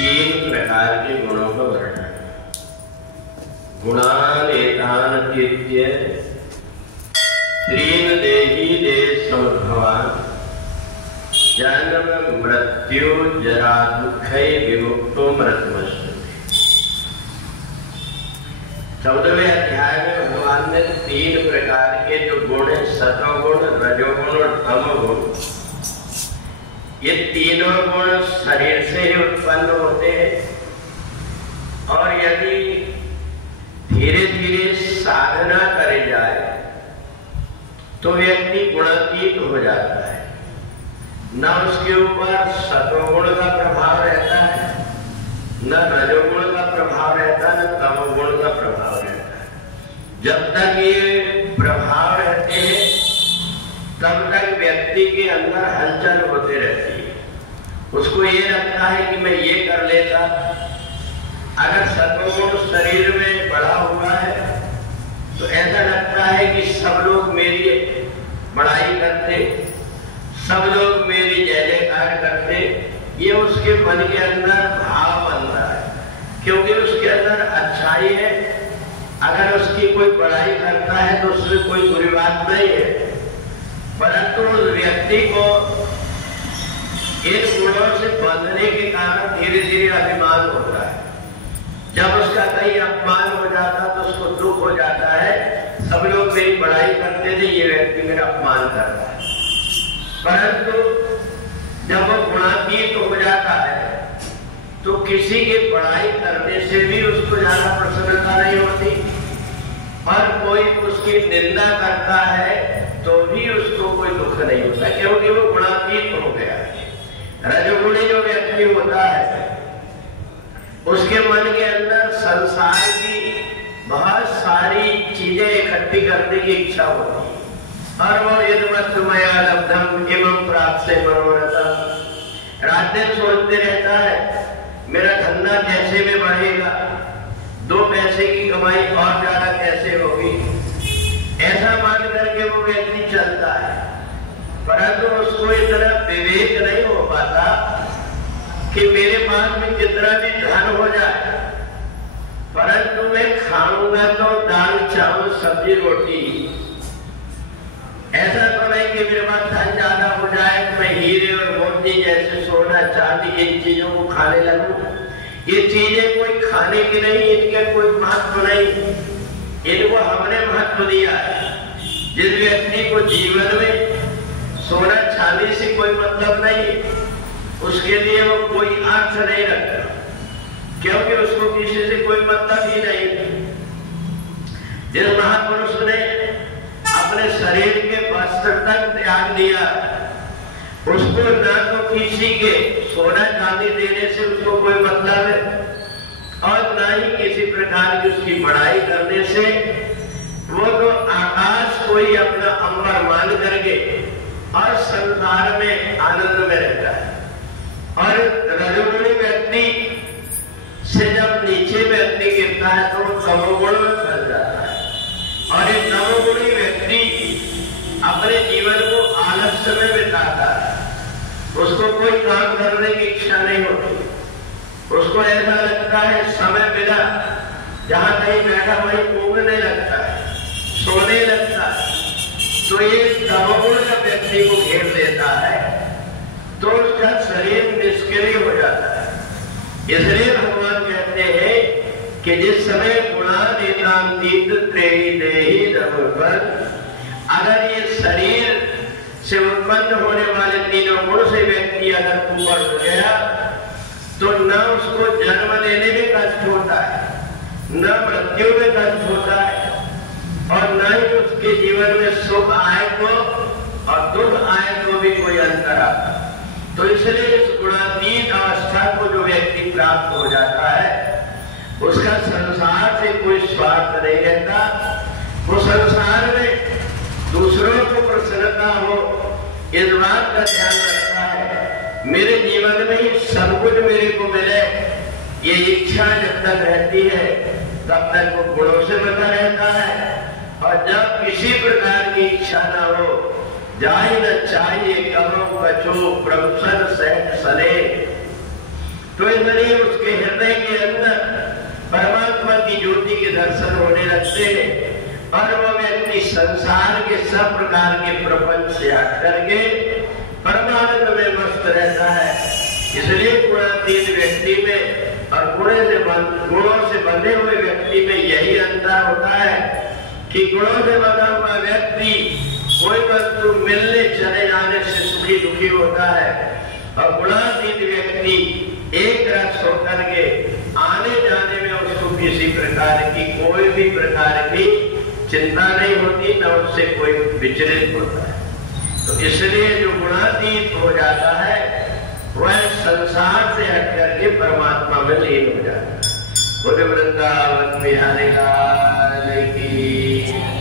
तीन प्रकार के गुणों का वर्णन। गुणान एतान तीर्य त्रीन देही देह समुद्भवान जन्म मृत्यु जरा दुःखै विमुक्तो मृत्युमस्तु। 14वें अध्याय में भगवान ने तीन प्रकार के जो गुण है, सतोगुण, रजोगुण और तमोगुण, ये तीनों गुण शरीर से ही उत्पन्न होते हैं और यदि धीरे धीरे साधना करे जाए तो व्यक्ति गुणातीत हो जाता है। न उसके ऊपर सतोगुण का प्रभाव रहता है, न रजोगुण का प्रभाव रहता है, न तमोगुण का प्रभाव रहता है। जब तक ये प्रभाव रहते हैं तब तक व्यक्ति के अंदर हलचल होते रहती है। उसको ये लगता है कि मैं ये कर लेता। अगर सतोगुण शरीर में बढ़ा हुआ है तो ऐसा लगता है कि सब लोग मेरी बड़ाई करते, सब लोग मेरी जय जयकार करते। ये उसके मन के अंदर भाव बन रहा है, क्योंकि उसके अंदर अच्छाई है। अगर उसकी कोई बड़ाई करता है तो उसमें कोई बुरी बात नहीं है, परंतु उस व्यक्ति को इन गुणों से बंधने के कारण धीरे धीरे अभिमान होता है। जब उसका कहीं अपमान हो जाता तो उसको दुख हो जाता है, सब लोग मेरी बड़ाई करते थे, ये व्यक्ति मेरा अपमान कर रहा है। परंतु जब वो गुणातीत हो जाता है तो किसी की बड़ाई करने से भी उसको ज्यादा प्रसन्नता नहीं होती, और कोई उसकी निंदा करता है तो भी उसको कोई दुख नहीं होता, क्योंकि वो गुणातीत हो गया है। रजोगुणी जो व्यक्ति होता है उसके मन के अंदर संसार की बहुत सारी चीजें इकट्ठी करने की इच्छा होती है, और वो यद्मया लब्धम एवं प्राप्त से मनोरथम, रात दिन सोचते रहता है मेरा धंधा कैसे में बढ़ेगा, 2 पैसे की कमाई और ज्यादा कैसे होगी, ऐसा मान करके वो व्यक्ति चलता है। परंतु उसको इतना विवेक नहीं हो पाता कि मेरे पास में कितना भी धन हो जाए, परंतु मैं खाऊंगा तो दाल चावल सब्जी रोटी। ऐसा तो नहीं कि मेरे पास धन ज्यादा हो जाए तो मैं हीरे और मोती जैसे सोना चांदी इन चीजों को खाने लगूं। ये चीजें कोई खाने की नहीं, इनके कोई महत्व नहीं, इनको हमने महत्व दिया है। जिस व्यक्ति को जीवन में सोना चांदी से कोई मतलब नहीं, उसके लिए वो कोई अर्थ नहीं रखता, क्योंकि उसको किसी से कोई मतलब ही नहीं। जिस महापुरुष ने अपने शरीर के वस्त्र तक त्याग दिया, उसको ना तो किसी के सोना चांदी देने से उसको कोई मतलब है, और ना ही किसी प्रकार की उसकी बड़ाई करने से। वो तो आकाश को ही अपना अंबर मान करके और संसार में आनंद में रहता है। और रजोगुणी व्यक्ति से जब नीचे व्यक्ति गिरता है तो वो तमोगुण में फंस जाता है, और ये तमोगुणी व्यक्ति अपने जीवन को आलस्य में बिताता है। उसको कोई काम करने की इच्छा नहीं होती, उसको ऐसा लगता है समय मिला जहां कहीं बैठा वहीं ऊँघने लगता है, सोने लगता है। तो ये तमोगुण का व्यक्ति को घेर लेता है तो उसका शरीर निष्क्रिय हो जाता है। इसलिए भगवान कहते हैं कि जिस समय गुणातीत त्रेयी देही धर्मफल, अगर ये शरीर से उत्पन्न होने वाले तीनों गुण से व्यक्ति अगर ऊपर हो गया तो न उसको जन्म लेने में कष्ट होता है, न मृत्यु में कष्ट होता है, और न ही उसके जीवन में सुख आए को और दुख आए को भी कोई अंतर आता। तो इसलिए इस गुणातीत अवस्था को जो व्यक्ति प्राप्त हो जाता है उसका संसार से कोई स्वार्थ नहीं रहता। वो संसार में दूसरों को प्रसन्नता हो इस बात का ध्यान रखता है, मेरे जीवन में ही सब कुछ मेरे को मिले, ये इच्छा जब तक रहती है तब तक वो गुणों से बना रहता है। और जब किसी प्रकार की इच्छा ना हो, जाए न चाहिए करो बचो प्रवसन सहज सने, तो इसलिए उसके हृदय के अंदर परमात्मा की ज्योति के दर्शन होने लगते हैं और वह व्यक्ति संसार के सब प्रकार के प्रपंच से हट करके परमानंद में मस्त रहता है। इसलिए गुणातीत व्यक्ति में और गुणों से बंधे हुए व्यक्ति में यही अंतर होता है कि गुणों से बंधा हुआ व्यक्ति कोई वस्तु मिलने चले जाने से सुखी दुखी होता है और गुणातीत व्यक्ति एक रस होकर के आने जाने में उसको किसी प्रकार की कोई भी प्रकार की चिंता नहीं होती, न उससे कोई विचलित होता है। तो इसलिए जो गुणातीत हो जाता है वह संसार से हट करके परमात्मा में लीन हो जाता है। बोले वृंदावन बिहारी लाल की।